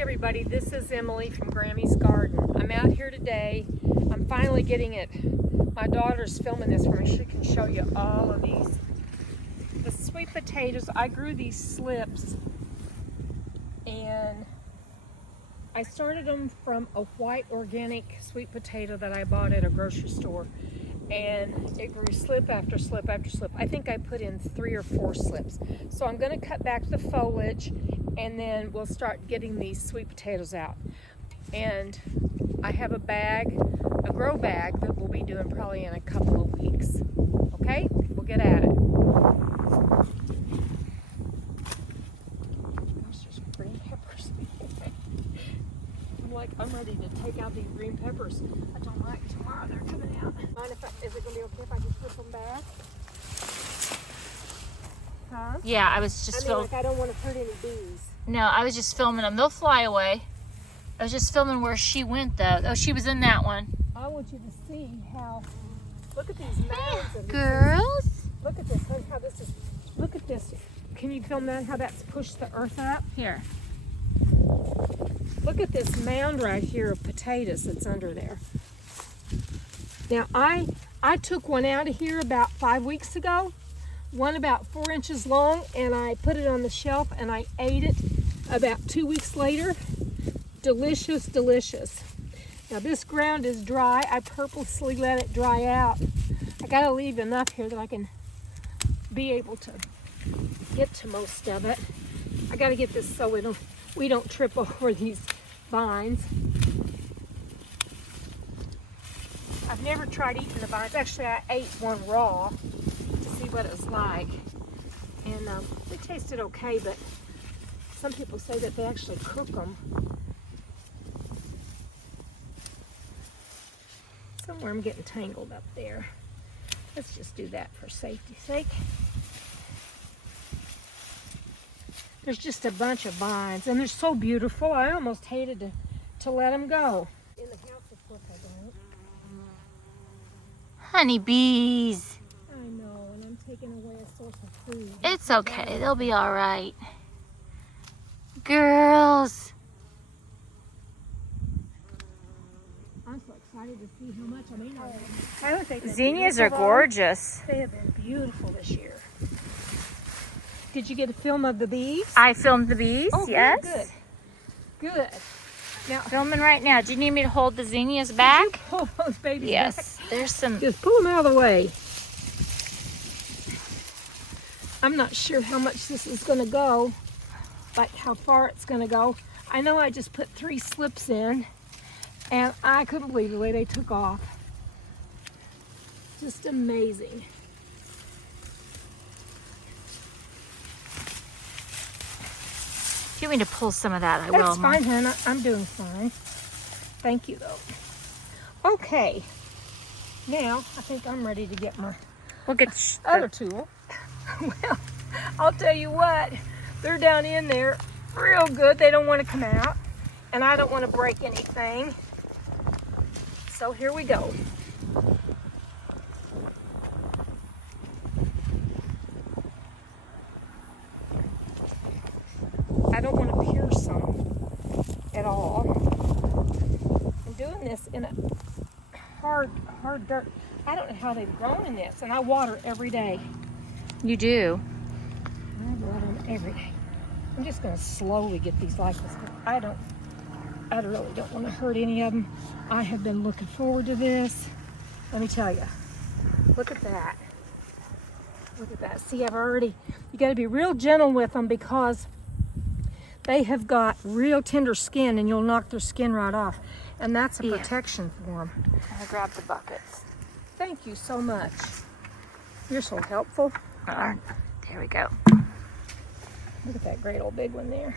everybody, this is Emily from Grammy's Garden. I'm out here today. I'm finally getting it. My daughter's filming this for me. She can show you all of these. The sweet potatoes, I grew these slips and I started them from a white organic sweet potato that I bought at a grocery store. And it grew slip after slip after slip. I think I put in 3 or 4 slips. So I'm going to cut back the foliage and then we'll start getting these sweet potatoes out. And I have a grow bag that we'll be doing probably in a couple of weeks. Okay? We'll get at it. There's just green peppers. I'm ready to take out these green peppers. I don't like tomorrow they're coming out. Mind if is it going to be okay if I just flip them back? Huh? Yeah, I was just like I don't want to hurt any bees. No, I was just filming them. They'll fly away. I was just filming where she went though. Oh, she was in that one. I want you to see how, look at these mounds of girls. Look at this, honey, how this is, look at this. Can you film that, how that's pushed the earth up? Here. Look at this mound right here of potatoes that's under there. Now I took one out of here about 5 weeks ago, one about 4 inches long, and I put it on the shelf and I ate it about 2 weeks later. Delicious, delicious. Now this ground is dry. I purposely let it dry out. I gotta leave enough here that I can be able to get to most of it. I gotta get this so we don't trip over these vines. I've never tried eating the vines. Actually, I ate one raw to see what it was like. And they tasted okay, but some people say that they actually cook them. Somewhere I'm getting tangled up there. Let's just do that for safety's sake. There's just a bunch of vines, and they're so beautiful. I almost hated to let them go. In the house, of course, I don't. Honeybees. I know, and I'm taking away a source of food. It's okay. They'll be all right. Girls. I'm so excited to see how much. I don't think Zinnias are gorgeous. They have been beautiful this year. Did you get a film of the bees? I filmed the bees, oh, yes. Good. Now, filming right now. Do you need me to hold the zinnias back? Pull those babies yes. back. There's some. Just pull them out of the way. I'm not sure how much this is going to go, like how far it's going to go. I know I just put 3 slips in, and I couldn't believe the way they took off. Just amazing. If you want me to pull some of that, I will. That's fine, hon. I'm doing fine. Thank you, though. Okay. Now, I think I'm ready to get my other tool. Well, I'll tell you what. They're down in there real good. They don't want to come out. And I don't want to break anything. So here we go. I don't want to pierce them at all. I'm doing this in a hard dirt. I don't know how they've grown in this, and I water every day. You do? I water them every day. I'm just going to slowly get these like this. I really don't want to hurt any of them. I have been looking forward to this. Let me tell you. Look at that. Look at that. See, you got to be real gentle with them because they have got real tender skin and you'll knock their skin right off. And that's a protection for them. I'll grab the buckets. Thank you so much. You're so helpful. There we go. Look at that great old big one there.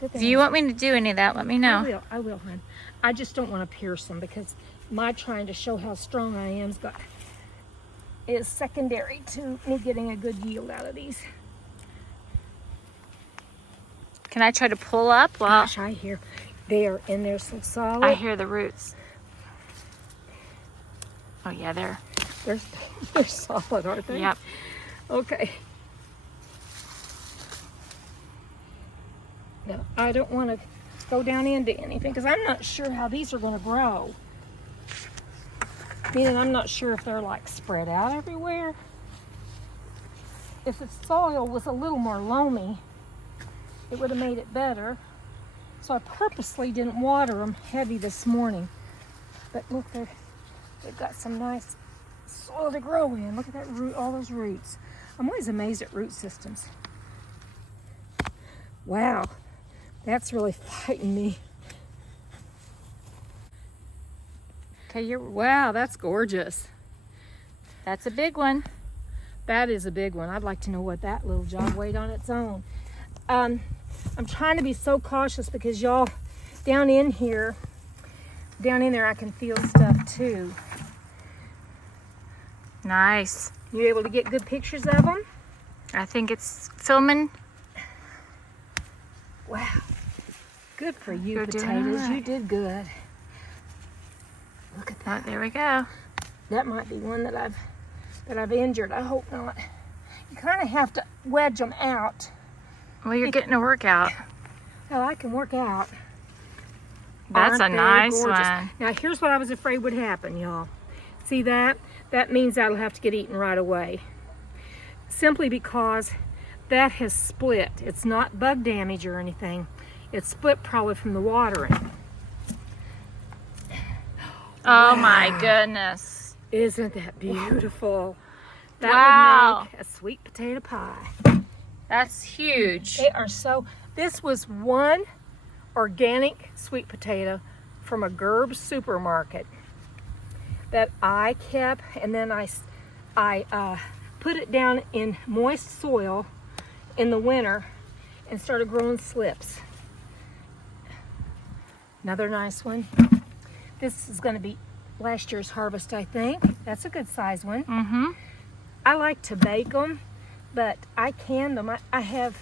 If you want me to do any of that, let me know. I will, hon. I just don't want to pierce them because my trying to show how strong I am is secondary to me getting a good yield out of these. Can I try to pull up? Well, gosh, I hear they are in there so solid. I hear the roots. Oh yeah, they're They're solid, aren't they? Yep. Okay. No, I don't want to go down into anything because I'm not sure how these are going to grow. Meaning I'm not sure if they're like spread out everywhere. If the soil was a little more loamy, it would have made it better. So I purposely didn't water them heavy this morning. But look, they've got some nice soil to grow in. Look at that root, all those roots. I'm always amazed at root systems. Wow, that's really fighting me. Okay, wow, that's gorgeous. That's a big one. That is a big one. I'd like to know what that little job weighed on its own. I'm trying to be so cautious because y'all, down in there I can feel stuff too. Nice. You able to get good pictures of them? I think it's filming. Wow. Good for you, You're doing potatoes. all right. You did good. Look at that. Oh, there we go. That might be one that I've injured. I hope not. You kind of have to wedge them out. Well, you're getting a workout. Well, I can work out. That's a Aren't they nice gorgeous? one. Now, here's what I was afraid would happen, y'all. See that? That means that'll have to get eaten right away. Simply because that has split. It's not bug damage or anything. It's split probably from the watering. Oh my goodness. Isn't that beautiful? That Wow. would make a sweet potato pie. That's huge. They are so, this was one organic sweet potato from a Gerb supermarket that I kept, and then I put it down in moist soil in the winter and started growing slips. Another nice one. This is going to be last year's harvest, I think. That's a good size one. Mm-hmm. I like to bake them, but I can them. I have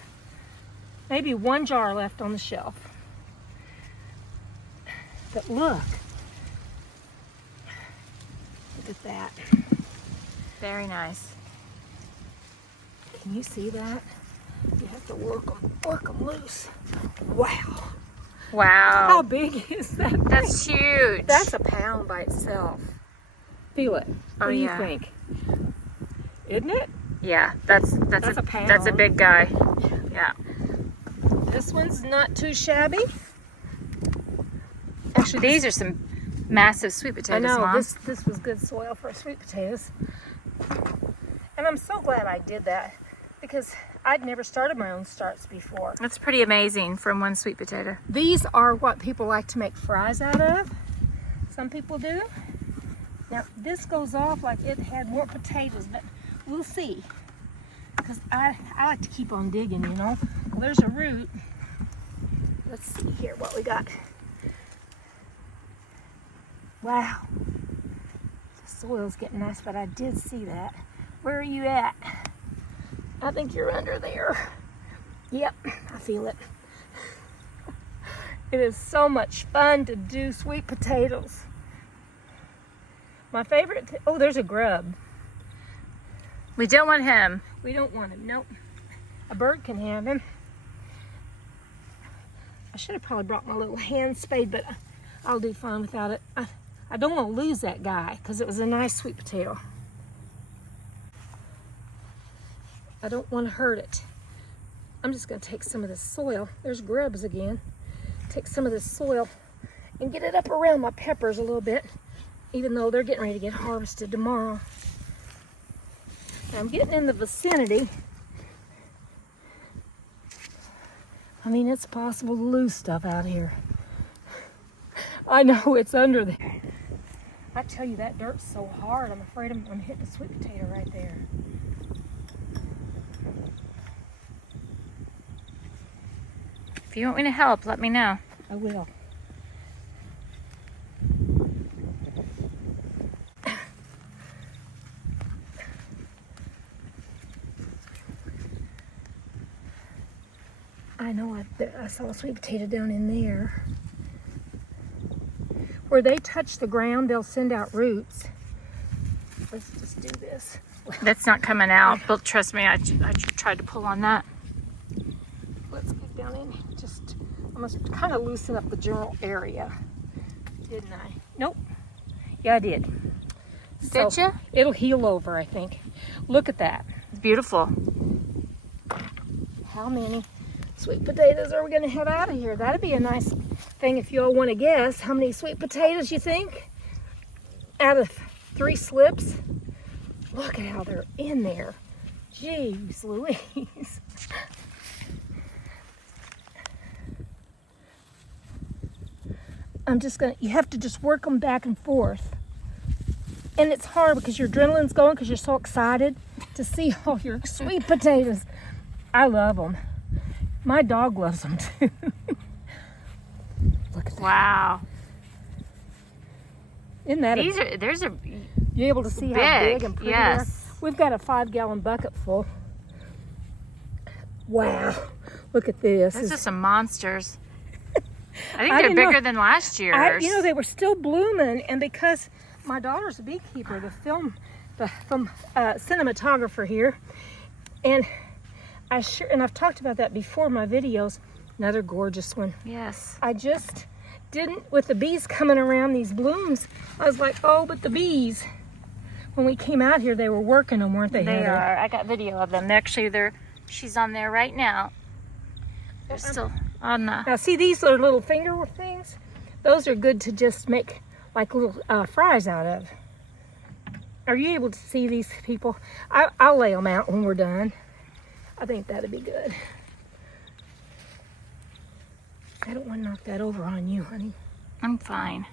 maybe one jar left on the shelf. But look at that. Very nice. Can you see that? You have to work them loose. Wow. Wow. How big is that thing? That's huge. That's a pound by itself. Feel it. What Oh, do you yeah. think? Isn't it? Yeah, that's a pound. That's a big guy. Yeah. This one's not too shabby. Actually, These are some massive sweet I potatoes, know, Mom. this was good soil for sweet potatoes. And I'm so glad I did that because I'd never started my own starts before. That's pretty amazing from one sweet potato. These are what people like to make fries out of. Some people do. Now, this goes off like it had more potatoes, but we'll see. Because I like to keep on digging, you know. Well, there's a root. Let's see here what we got. Wow. The soil's getting nice, but I did see that. Where are you at? I think you're under there. Yep, I feel it. It is so much fun to do sweet potatoes. My favorite, oh, there's a grub. We don't want him. We don't want him, nope. A bird can have him. I should have probably brought my little hand spade, but I'll do fine without it. I don't want to lose that guy because it was a nice sweet potato. I don't want to hurt it. I'm just going to take some of this soil. There's grubs again. Take some of this soil and get it up around my peppers a little bit, even though they're getting ready to get harvested tomorrow. Now I'm getting in the vicinity. I mean, it's possible to lose stuff out here. I know it's under there. I tell you, that dirt's so hard, I'm afraid I'm going to hit the sweet potato right there. If you want me to help, let me know. I will. I know I saw a sweet potato down in there. Where they touch the ground, they'll send out roots. Let's just do this. That's not coming out, but trust me, I tried to pull on that. Let's get down in just I must kind of loosen up the general area, didn't I? Nope. Yeah, I did. Did So you? it'll heal over, I think. Look at that. It's beautiful. How many sweet potatoes are we going to have out of here? That'd be a nice thing if you all want to guess. How many sweet potatoes you think? Out of 3 slips? Look at how they're in there. Jeez Louise. I'm just going to, you have to just work them back and forth. And it's hard because your adrenaline's going because you're so excited to see all your sweet potatoes. I love them. My dog loves them too. Look at that. Wow. Isn't that There's a you're able to see how big and pretty they are? We've got a 5-gallon bucket full. Wow. Look at this. Those are some monsters. I think they're bigger than last year's. You know, they were still blooming, and because my daughter's a beekeeper, the cinematographer here, and I've talked about that before in my videos. Another gorgeous one. Yes. I just didn't, with the bees coming around these blooms, I was like, oh, but the bees. When we came out here, they were working them, weren't they? They Heather? are. I got video of them. She's on there right now. They're still on the. Now see, these are little finger things. Those are good to just make like little fries out of. Are you able to see these people? I'll lay them out when we're done. I think that'd be good. I don't want to knock that over on you, honey. I'm fine.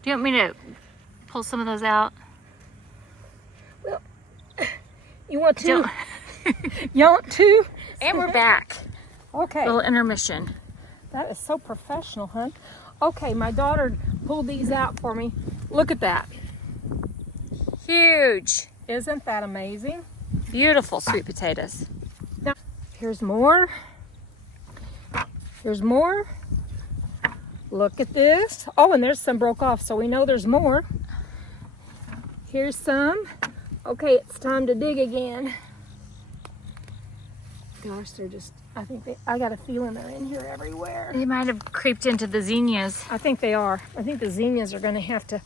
Do you want me to pull some of those out? Well, you want to? You want to? And we're back. Okay. Little intermission. That is so professional, huh? Okay, my daughter pulled these out for me. Look at that. Huge. Isn't that amazing? Beautiful sweet potatoes. Now, here's more. Here's more. Look at this. Oh, and there's some broke off, so we know there's more. Here's some. Okay, it's time to dig again. Gosh, they're just, I got a feeling they're in here everywhere. They might have creeped into the zinnias. I think they are. I think the zinnias are going to have to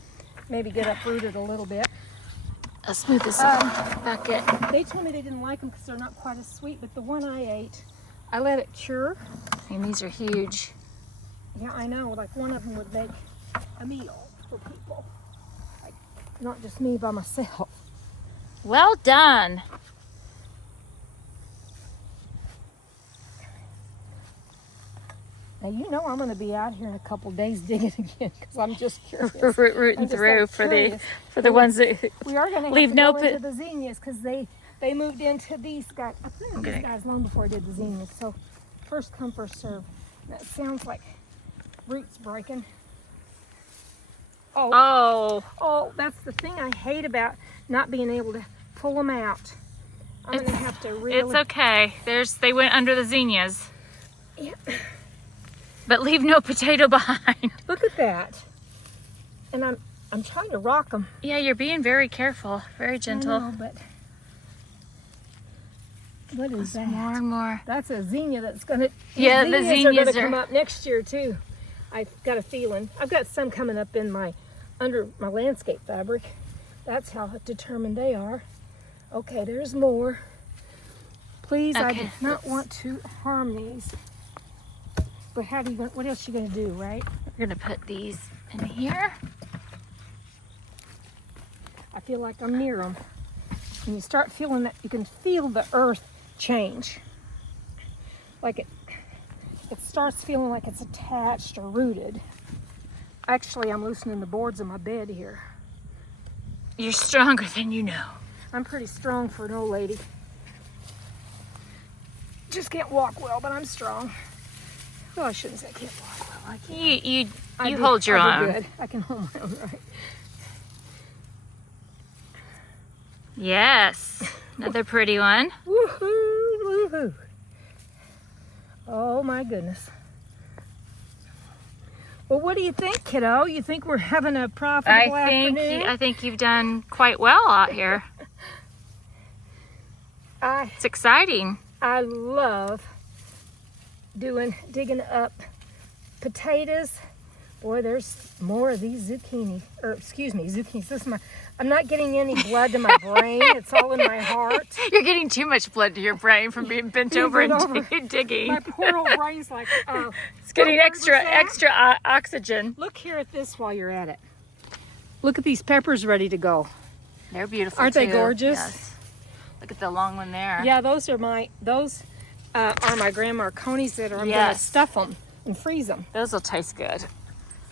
maybe get uprooted a little bit. I'll smooth this bucket. They told me they didn't like them because they're not quite as sweet, but the one I ate, I let it cure. And these are huge. Yeah, I know. Like one of them would make a meal for people. Like, not just me by myself. Well done. Now, you know I'm going to be out here in a couple days digging again because I'm just curious. Rooting through for the ones that we are going to leave go into the zinnias because they moved into these guys. I planted these guys long before I did the zinnias. So first come, first serve. That sounds like roots breaking. Oh, that's the thing I hate about not being able to pull them out. I'm going to have to really... It's okay. They went under the zinnias. Yeah. But leave no potato behind. Look at that. And I'm trying to rock them. Yeah, you're being very careful, very gentle. I know, but what is that? More and more. That's a zinnia that's gonna. Yeah, the zinnias are gonna come up next year too. I've got a feeling. I've got some coming up in under my landscape fabric. That's how determined they are. Okay, there's more. Please, okay, I do not want to harm these. But what else are you going to do, right? We're going to put these in here. I feel like I'm near them. And you start feeling that, you can feel the earth change. Like it starts feeling like it's attached or rooted. Actually, I'm loosening the boards of my bed here. You're stronger than you know. I'm pretty strong for an old lady. Just can't walk well, but I'm strong. Well, I shouldn't say I can't walk well. I can't. You hold your own. Good. I can hold my own, right? Yes. Another pretty one. Woohoo! Woohoo! Oh my goodness. Well, what do you think, kiddo? You think we're having a profitable afternoon? I think you've done quite well out here. It's exciting. I love digging up potatoes. Boy, there's more of these zucchini, or excuse me, zucchinis. This is I'm not getting any blood to my brain. It's all in my heart. You're getting too much blood to your brain from being bent over and digging. My poor old brain's like, oh. It's getting extra oxygen. Look here at this while you're at it. Look at these peppers ready to go. They're beautiful. Aren't they gorgeous? Yes. Look at the long one there. Yeah, those are my Grandma Coney's that I'm gonna stuff them and freeze them. Those will taste good.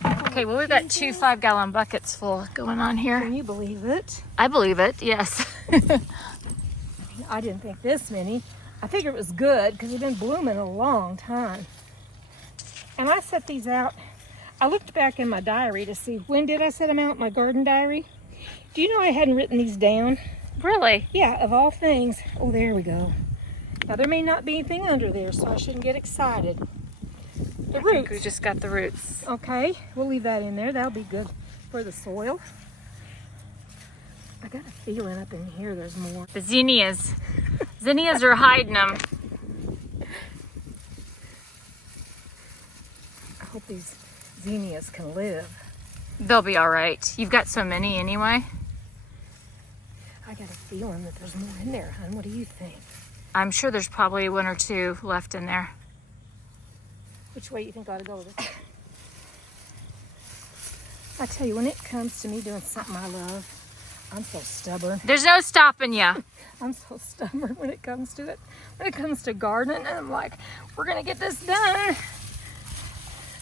Okay, well, we've got 2 5-gallon buckets full going on here. Can you believe it? I believe it, yes. I didn't think this many. I figured it was good because they've been blooming a long time. And I set these out. I looked back in my diary to see when did I set them out, my garden diary. Do you know I hadn't written these down? Really? Yeah, of all things. Oh, there we go. Now, there may not be anything under there, so I shouldn't get excited. The I roots. think we just got the roots. Okay, we'll leave that in there. That'll be good for the soil. I got a feeling up in here there's more. The zinnias. Zinnias are hiding them. I hope these zinnias can live. They'll be all right. You've got so many anyway. I got a feeling that there's more in there, hon. What do you think? I'm sure there's probably 1 or 2 left in there. Which way you think I ought to go with this? I tell you, when it comes to me doing something I love, I'm so stubborn. There's no stopping you. I'm so stubborn when it comes to it. When it comes to gardening, I'm like, we're gonna get this done.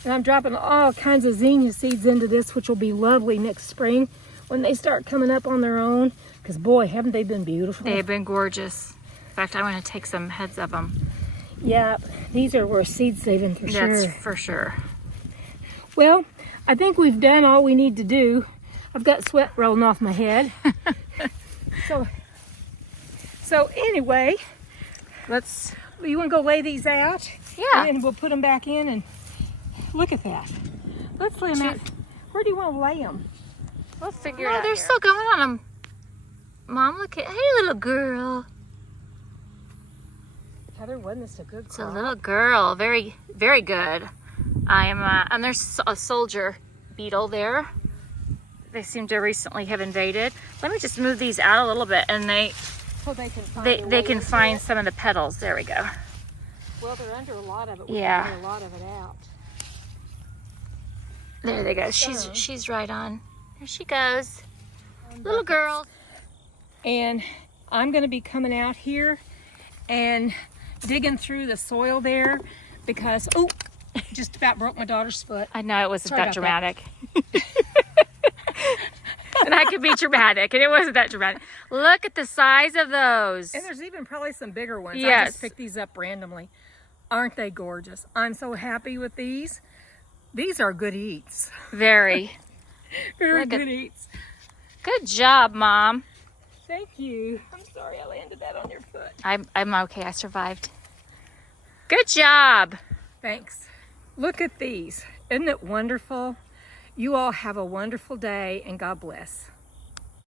And I'm dropping all kinds of zinnia seeds into this, which will be lovely next spring when they start coming up on their own. Because boy, haven't they been beautiful? They've been gorgeous. In fact, I want to take some heads of them. Yeah, these are worth seed saving for sure. That's for sure. Well, I think we've done all we need to do. I've got sweat rolling off my head. So anyway, you want to go lay these out? Yeah. And then we'll put them back in and look at that. Let's lay them out. Where do you want to lay them? We'll figure it out. They're still going on them. Mom, look at, hey, little girl. Heather, wasn't this a good It's crop? a little girl. Very, very good. And there's a soldier beetle there. They seem to recently have invaded. Let me just move these out a little bit, and they can find some of the petals. There we go. Well, they're under a lot of it. Yeah. We can get a lot of it out. There they go. She's right on. There she goes. Little girl. And I'm going to be coming out here and digging through the soil there because, oh, just about broke my daughter's foot. I know it wasn't Sorry that dramatic. And I could be dramatic, and it wasn't that dramatic. Look at the size of those. And there's even probably some bigger ones. Yes. I just picked these up randomly. Aren't they gorgeous? I'm so happy with these. These are good eats. Very. Very good eats. Good job, Mom. Thank you. I'm sorry I landed that on your foot. I'm okay. I survived. Good job. Thanks. Look at these. Isn't it wonderful? You all have a wonderful day and God bless.